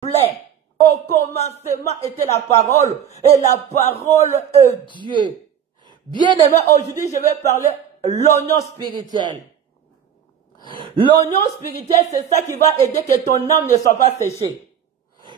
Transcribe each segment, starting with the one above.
plaît. Au commencement était la parole, et la parole est Dieu. Bien-aimé, aujourd'hui, je vais parler l'oignon spirituel. L'oignon spirituel, c'est ça qui va aider que ton âme ne soit pas séchée.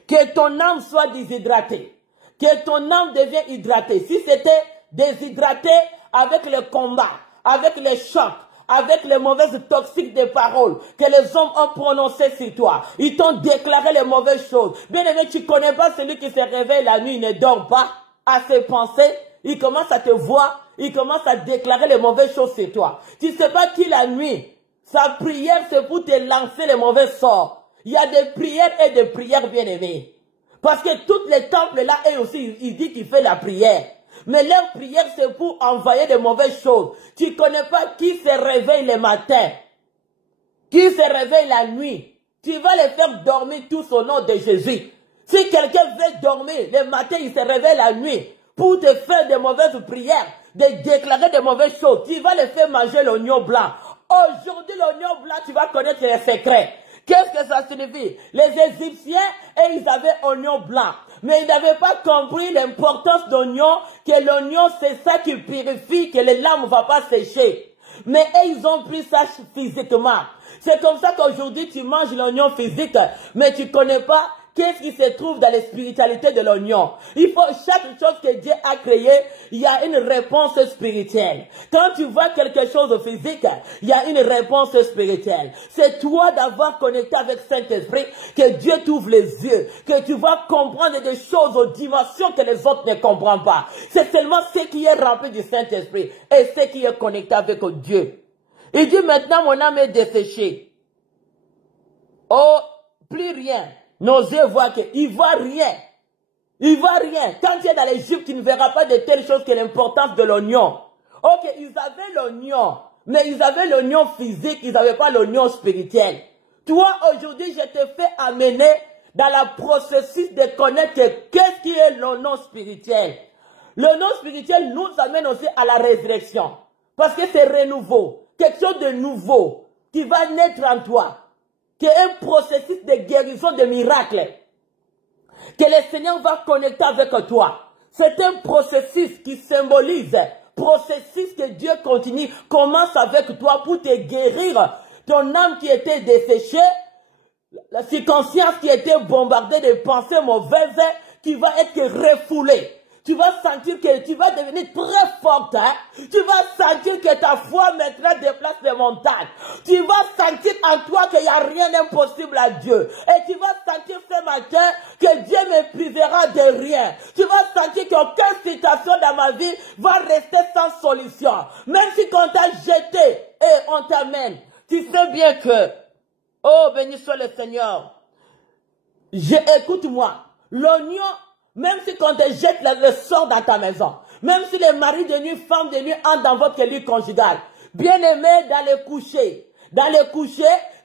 Que ton âme soit déshydratée. Que ton âme devienne hydratée. Si c'était déshydraté avec le combat, avec les chocs, avec les mauvaises toxiques des paroles que les hommes ont prononcées sur toi. Ils t'ont déclaré les mauvaises choses. Bien aimé, tu ne connais pas celui qui se réveille la nuit, il ne dort pas à ses pensées. Il commence à te voir, il commence à déclarer les mauvaises choses sur toi. Tu ne sais pas qui la nuit. Sa prière, c'est pour te lancer les mauvais sorts. Il y a des prières et des prières, bien aimées. Parce que tous les temples là, eux aussi, ils disent qu'ils font la prière. Mais leur prière, c'est pour envoyer de mauvaises choses. Tu ne connais pas qui se réveille le matin, qui se réveille la nuit. Tu vas les faire dormir tous au nom de Jésus. Si quelqu'un veut dormir, le matin, il se réveille la nuit pour te faire de mauvaises prières, de déclarer de mauvaises choses. Tu vas les faire manger l'oignon blanc. Aujourd'hui, l'oignon blanc, tu vas connaître les secrets. Qu'est-ce que ça signifie? Les Égyptiens, ils avaient oignon blanc. Mais ils n'avaient pas compris l'importance d'oignon, que l'oignon, c'est ça qui purifie, que les lames ne vont pas sécher. Mais ils ont pris ça physiquement. C'est comme ça qu'aujourd'hui, tu manges l'oignon physique, mais tu ne connais pas qu'est-ce qui se trouve dans la spiritualité de l'oignon. Il faut, chaque chose que Dieu a créée, il y a une réponse spirituelle. Quand tu vois quelque chose de physique, il y a une réponse spirituelle. C'est toi d'avoir connecté avec Saint-Esprit que Dieu t'ouvre les yeux, que tu vas comprendre des choses aux dimensions que les autres ne comprennent pas. C'est seulement ce qui est rempli du Saint-Esprit et ce qui est connecté avec Dieu. Il dit maintenant mon âme est desséchée. Oh, plus rien. Nos yeux voient qu'il ne voit rien. Il ne voit rien. Quand tu es dans l'Égypte, tu ne verras pas de telles choses que l'importance de l'oignon. Ok, ils avaient l'oignon, mais ils avaient l'oignon physique, ils n'avaient pas l'oignon spirituel. Toi, aujourd'hui, je te fais amener dans le processus de connaître qu'est-ce qui est l'oignon spirituel. L'oignon spirituel nous amène aussi à la résurrection. Parce que c'est renouveau. Quelque chose de nouveau qui va naître en toi. Qui est un processus de guérison, de miracle, que le Seigneur va connecter avec toi. C'est un processus qui symbolise, processus que Dieu continue, commence avec toi pour te guérir. Ton âme qui était desséchée, la circonstance qui était bombardée de pensées mauvaises, qui va être refoulée. Tu vas sentir que tu vas devenir très forte. Hein? Tu vas sentir que ta foi maintenant déplace les montagnes. Tu vas sentir en toi qu'il n'y a rien d'impossible à Dieu. Et tu vas sentir ce matin que Dieu me privera de rien. Tu vas sentir qu'aucune situation dans ma vie va rester sans solution. Même si on t'a jeté et on t'amène. Tu sais bien que, oh béni soit le Seigneur. Écoute-moi, l'oignon, même si quand te jette le sort dans ta maison, même si les maris de nuit, femmes de nuit entrent dans votre lit conjugal, bien aimé dans le coucher,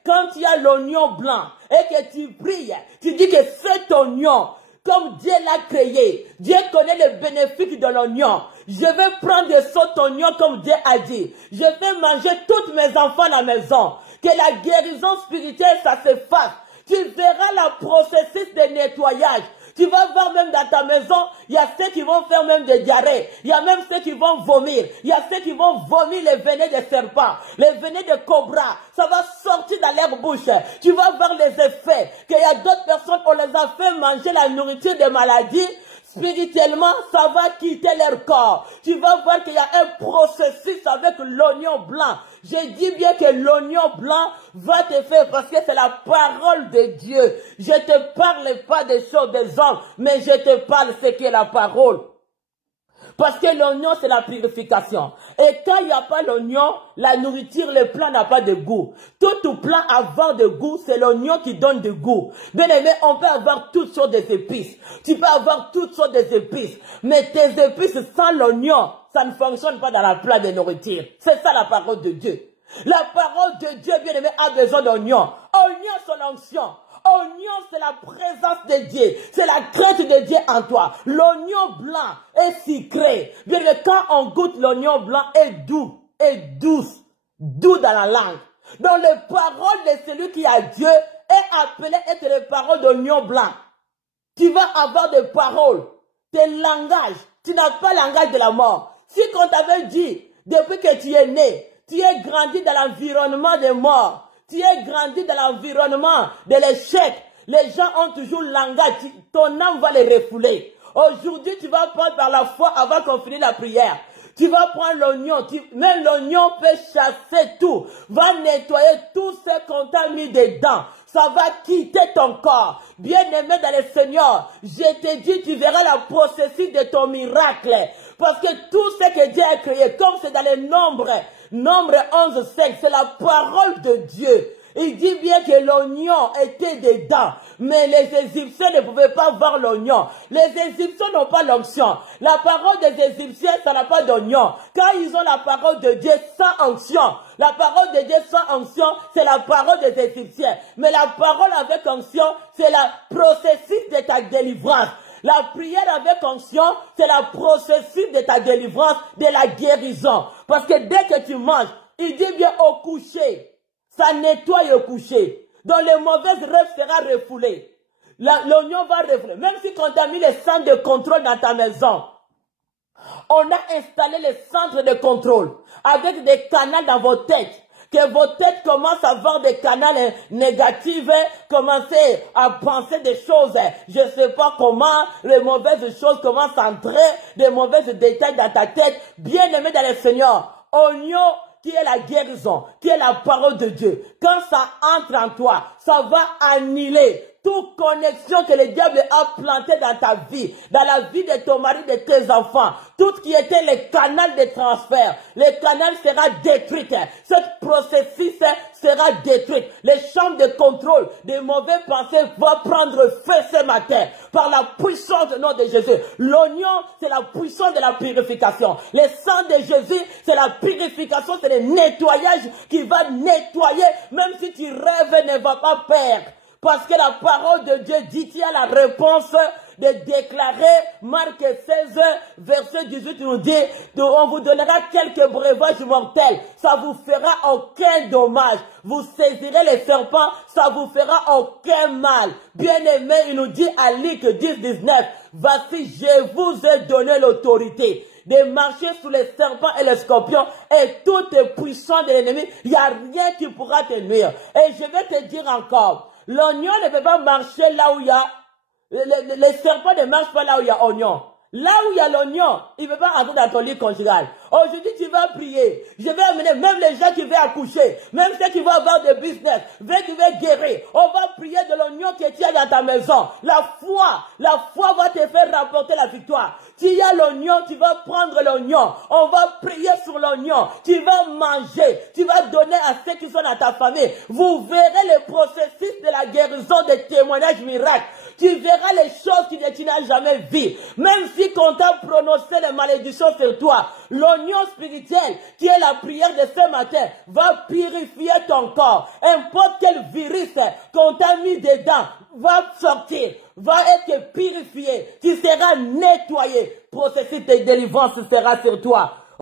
quand il y a l'oignon blanc et que tu pries, tu dis que cet oignon, comme Dieu l'a créé, Dieu connaît les bénéfices de l'oignon. Je vais prendre de cet oignon comme Dieu a dit. Je vais manger tous mes enfants à la maison. Que la guérison spirituelle, ça se fasse. Tu verras le processus de nettoyage. Tu vas voir même dans ta maison, il y a ceux qui vont faire même des diarrhées. Il y a même ceux qui vont vomir. Il y a ceux qui vont vomir les venin de serpent, les venin de cobra. Ça va sortir dans leur bouche. Tu vas voir les effets. Qu'il y a d'autres personnes, on les a fait manger la nourriture des maladies. Spirituellement, ça va quitter leur corps. Tu vas voir qu'il y a un processus avec l'oignon blanc. Je dis bien que l'oignon blanc va te faire, parce que c'est la parole de Dieu. Je ne te parle pas des choses des hommes, mais je te parle ce qu'est la parole. Parce que l'oignon, c'est la purification. Et quand il n'y a pas l'oignon, la nourriture, le plat n'a pas de goût. Tout plat avant de goût, c'est l'oignon qui donne du goût. Bien aimé, on peut avoir toutes sortes d'épices. Tu peux avoir toutes sortes d'épices. Mais tes épices sans l'oignon, ça ne fonctionne pas dans la plat de nourriture. C'est ça la parole de Dieu. La parole de Dieu, bien aimé, a besoin d'oignon. Oignon, c'est l'onction. Oignon, c'est la présence de Dieu. C'est la crainte de Dieu en toi. L'oignon blanc est sucré. Bien que quand on goûte l'oignon blanc, est doux, est douce, doux dans la langue. Donc les paroles de celui qui a Dieu est appelé être les paroles d'oignon blanc. Tu vas avoir des paroles, des langages. Tu n'as pas le langage de la mort. Si qu'on t'avait dit, depuis que tu es né, tu es grandi dans l'environnement des morts, tu es grandi dans l'environnement de l'échec, les gens ont toujours le langage, ton âme va les refouler. Aujourd'hui, tu vas prendre par la foi avant qu'on finisse la prière. Tu vas prendre l'oignon, même l'oignon peut chasser tout, va nettoyer tout ce qu'on t'a mis dedans. Ça va quitter ton corps. Bien-aimé dans le Seigneur, je te dis, tu verras la processus de ton miracle. Parce que tout ce que Dieu a créé, comme c'est dans les nombres 11:5, c'est la parole de Dieu. Il dit bien que l'oignon était dedans, mais les Égyptiens ne pouvaient pas voir l'oignon. Les Égyptiens n'ont pas l'onction. La parole des Égyptiens, ça n'a pas d'oignon. Quand ils ont la parole de Dieu sans onction, la parole de Dieu sans onction, c'est la parole des Égyptiens. Mais la parole avec onction, c'est le processus de ta délivrance. La prière avec onction, c'est le processus de ta délivrance, de la guérison. Parce que dès que tu manges, il dit bien au coucher, ça nettoie le coucher. Donc les mauvaises rêves seront refoulées. L'oignon va refouler. Même si on t'a mis les centres de contrôle dans ta maison, on a installé les centres de contrôle avec des canaux dans vos têtes. Que vos têtes commencent à avoir des canaux négatifs, commencez à penser des choses, je ne sais pas comment, les mauvaises choses commencent à entrer, des mauvaises détails dans ta tête. Bien-aimé dans le Seigneur, oignon qui est la guérison, qui est la parole de Dieu. Quand ça entre en toi, ça va annuler toute connexion que le diable a plantée dans ta vie, dans la vie de ton mari, de tes enfants, tout ce qui était le canal de transfert, le canal sera détruit. Ce processus sera détruit. Les chambres de contrôle des mauvais pensées vont prendre feu ce matin par la puissance du nom de Jésus. L'oignon, c'est la puissance de la purification. Le sang de Jésus, c'est la purification, c'est le nettoyage qui va nettoyer, même si tu rêves, ne va pas perdre. Parce que la parole de Dieu dit, tu as la réponse de déclarer, Marc 16, verset 18, nous dit, on vous donnera quelques breuvages mortels, ça vous fera aucun dommage. Vous saisirez les serpents, ça vous fera aucun mal. Bien-aimé, il nous dit à Luc 10, 19, voici, je vous ai donné l'autorité de marcher sous les serpents et les scorpions et toute puissance de l'ennemi. Il n'y a rien qui pourra te nuire. Et je vais te dire encore, l'oignon ne peut pas marcher là où il y a... Les serpents ne marchent pas là où il y a oignon. Là où il y a l'oignon, il ne peut pas entrer dans ton lit conjugal. Aujourd'hui, tu vas prier. Je vais amener même les gens qui veulent accoucher, même ceux qui vont avoir des business, qui veulent guérir. On va prier de l'oignon qui tient dans ta maison. La foi va te faire rapporter la victoire. Tu as l'oignon, tu vas prendre l'oignon. On va prier sur l'oignon. Tu vas manger. Tu vas donner à ceux qui sont dans ta famille. Vous verrez le processus de la guérison, des témoignages miracles. Tu verras les choses que tu n'as jamais vues. Même si on t'a prononcé des malédictions sur toi, l'oignon spirituel, qui est la prière de ce matin, va purifier ton corps. N'importe quel virus qu'on t'a mis dedans va sortir, va être purifié. Tu seras nettoyé. Processus de délivrance sera sur toi.